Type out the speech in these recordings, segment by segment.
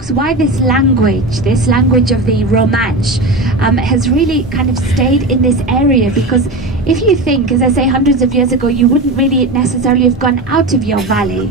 folks, why this language of the Romansh, has really kind of stayed in this area. Because if you think, as I say, hundreds of years ago, you wouldn't really necessarily have gone out of your valley.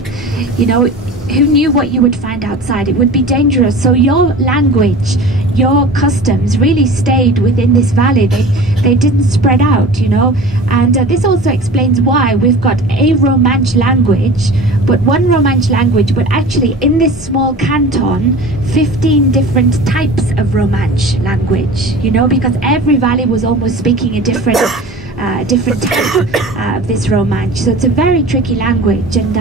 You know, who knew what you would find outside? It would be dangerous. So your language, your customs really stayed within this valley. They didn't spread out, you know. And this also explains why we've got a Romansh language, but one Romansh language, but actually in this small canton, 15 different types of Romansh language, you know, because every valley was almost speaking a different type of this Romansh. So it's a very tricky language, and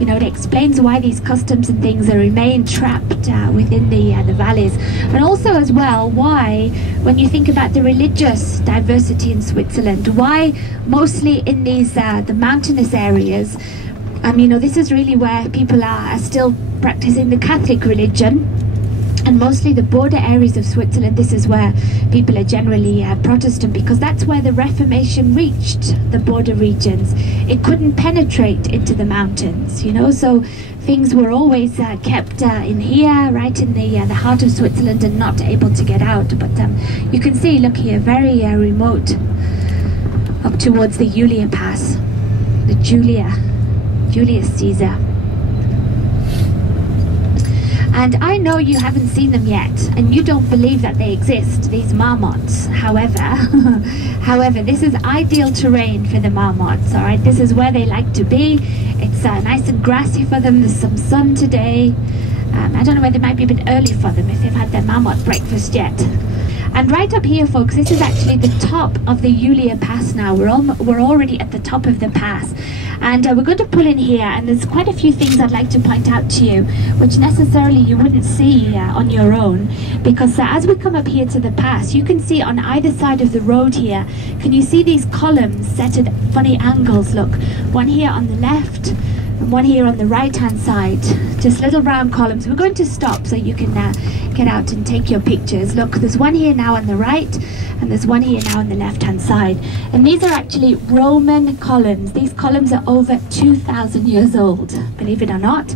you know, it explains why these customs and things are remain trapped within the valleys, and also as well why, when you think about the religious diversity in Switzerland, why mostly in these the mountainous areas, you know, this is really where people are still practicing the Catholic religion. And mostly the border areas of Switzerland, this is where people are generally Protestant, because that's where the Reformation reached the border regions. It couldn't penetrate into the mountains, you know, so things were always kept in here, right in the heart of Switzerland, and not able to get out. But you can see, look here, very remote, up towards the Julia Pass, the Julius Caesar. And I know you haven't seen them yet, and you don't believe that they exist, these marmots. However, this is ideal terrain for the marmots, all right? This is where they like to be. It's nice and grassy for them. There's some sun today. I don't know whether it might be a bit early for them if they've had their marmot breakfast yet. And right up here, folks, this is actually the top of the Julia Pass now. We're already at the top of the pass. And we're going to pull in here, and there's quite a few things I'd like to point out to you, which necessarily you wouldn't see on your own. Because as we come up here to the pass, you can see on either side of the road here, can you see these columns set at funny angles? Look, one here on the left, and one here on the right hand side, just little round columns. We're going to stop so you can get out and take your pictures. Look, there's one here now on the right, and there's one here now on the left hand side, and these are actually Roman columns. These columns are over 2,000 years old, believe it or not.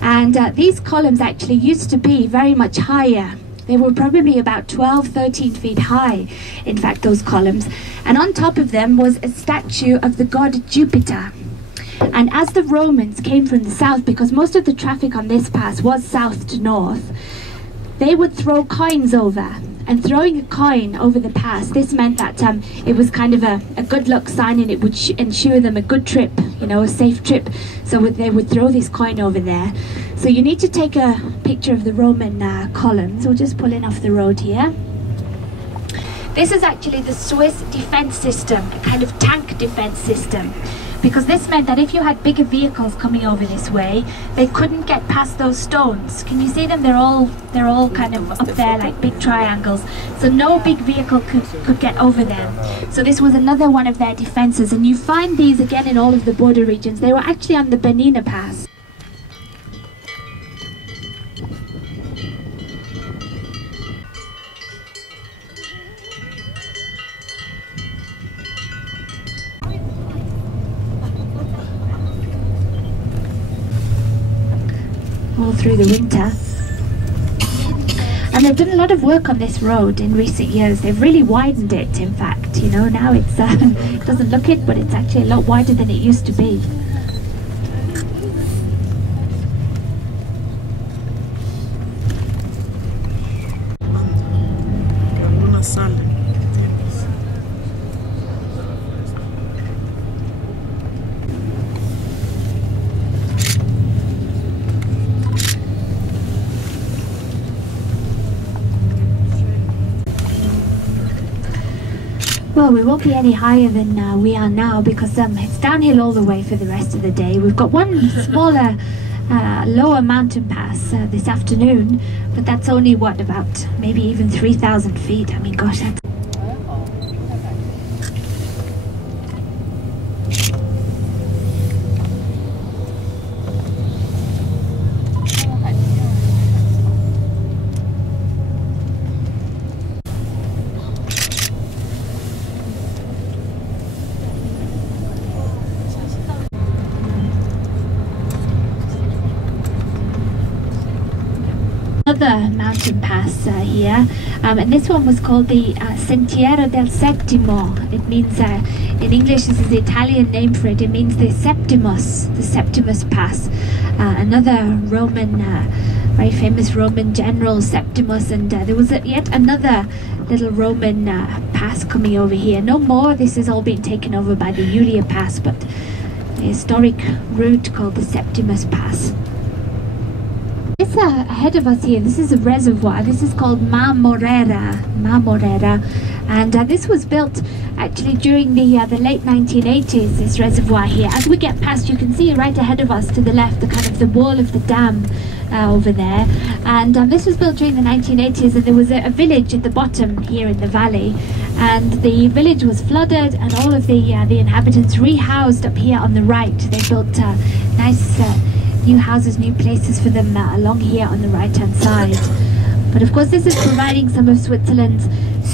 And these columns actually used to be very much higher. They were probably about 12, 13 feet high, in fact, those columns. And on top of them was a statue of the god Jupiter. And as the Romans came from the south, because most of the traffic on this pass was south to north, they would throw coins over. And throwing a coin over the pass, this meant that it was kind of a good luck sign, and it would ensure them a good trip, you know, a safe trip. So they would throw this coin over there. So you need to take a picture of the Roman columns. We'll just pull in off the road here. This is actually the Swiss defense system, a kind of tank defense system. Because this meant that if you had bigger vehicles coming over this way, they couldn't get past those stones. Can you see them? They're all kind of up there like big triangles. So no big vehicle could get over them. So this was another one of their defenses. And you find these again in all of the border regions. They were actually on the Bernina Pass. All through the winter. And they've done a lot of work on this road in recent years. They've really widened it, in fact. You know, now it's it doesn't look it, but it's actually a lot wider than it used to be. Well, we won't be any higher than we are now, because it's downhill all the way for the rest of the day. We've got one smaller, lower mountain pass this afternoon, but that's only, what, about maybe even 3,000 feet. I mean, gosh, that's... another mountain pass here, and this one was called the Sentiero del Settimo. It means, in English, this is the Italian name for it. It means the Septimus Pass. Another Roman, very famous Roman general, Septimus, and there was yet another little Roman pass coming over here. No more. This has all been taken over by the Julia Pass, but the historic route called the Septimus Pass. This ahead of us here, this is a reservoir. This is called Marmorera, and this was built actually during the late 1980s, this reservoir here. As we get past, you can see right ahead of us to the left the kind of the wall of the dam over there, and this was built during the 1980s, and there was a village at the bottom here in the valley, and the village was flooded and all of the inhabitants rehoused up here on the right. They built nice new houses, new places for them along here on the right hand side. But of course this is providing some of Switzerland's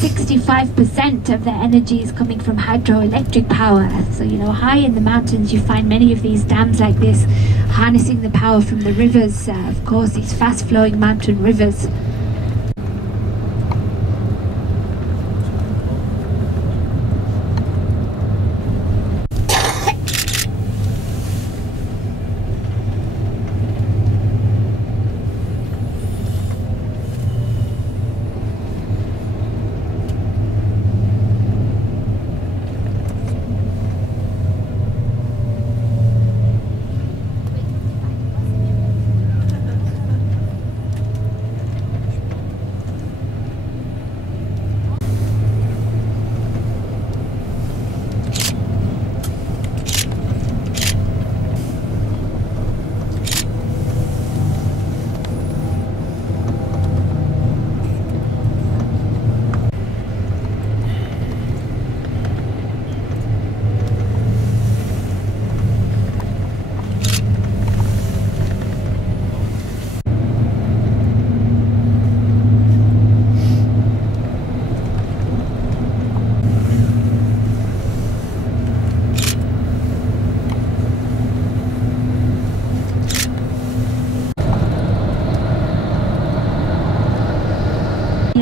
65% of their energy is coming from hydroelectric power. So, you know, high in the mountains you find many of these dams like this harnessing the power from the rivers, of course these fast flowing mountain rivers.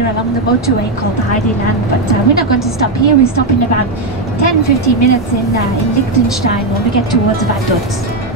Along the motorway called Heideland, but we're not going to stop here. We stop in about 10-15 minutes in Liechtenstein when we get towards Vaduz.